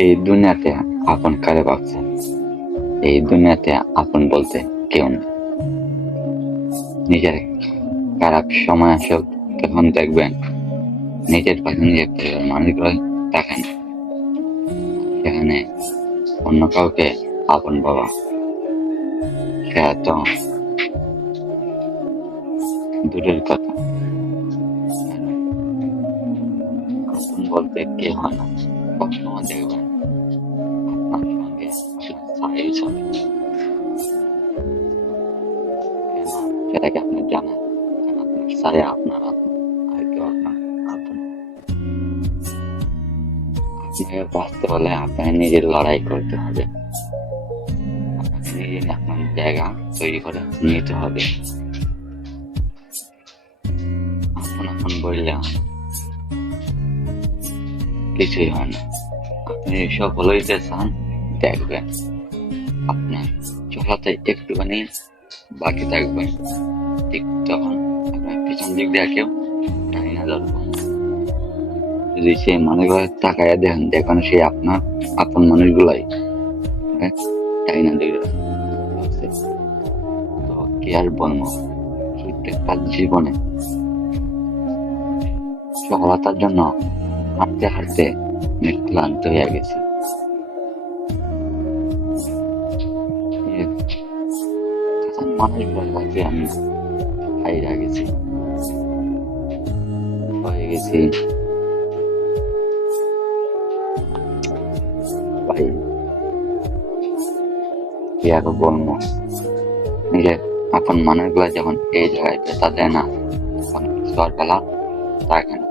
এই দুনিয়াতে আপন কারে ভাবছেন? এই দুনিয়াতে আপন বলতে কেউ নেই। নিজের খারাপ সময় আসুক, তখন দেখবেন নিজের পাশে নিজের পরিবার মানুষগুলো দেখেন, সেখানে অন্য কাউকে আপন বাবা সেটা তো দূরের কথা। আপন বলতে কেউ হয় না। সবসময় দেখবেন আপনার সঙ্গে আপনার ছায়াই চলে। কেন সেটা কি আপনার জানা? কারণ আপনার ছায়া আপনার আপন, আর কেউ আপনার আপন। আপনাকে বাঁচতে হলে আপনাকে নিজের লড়াই করতে হবে, আপনাকে নিজের আপনার জায়গা তৈরি করে নিতে হবে। আপন আপন বললে কিছুই হয় না। আপনি সফল হইতে চান, দেখবেন আপনার চলাতে একটুখানি বাকি থাকবে, ঠিক তখন আপনার পিছন দিক দিয়ে কেউ টানি না ধরবো। যদি সেই মানুষগুলো তাকাইয়া দেখেন, দেখেন সেই আপনার আপন মানুষগুলাই টাই না দিকে রাখছে। তো কি আর বলবো, প্রত্যেকটা জীবনে সফলতার জন্য হাঁটতে হাঁটতে অনেক ক্লান্ত হয়ে গেছি। মানুষগুলোর কাছে আমি হাইরা গেছি, হয়ে গেছি ভাই। কি আর বলবো, নিজের আপন মানুষগুলা যখন এই জায়গায় তাদের না, তখন কিছু আর বলা থাকে না।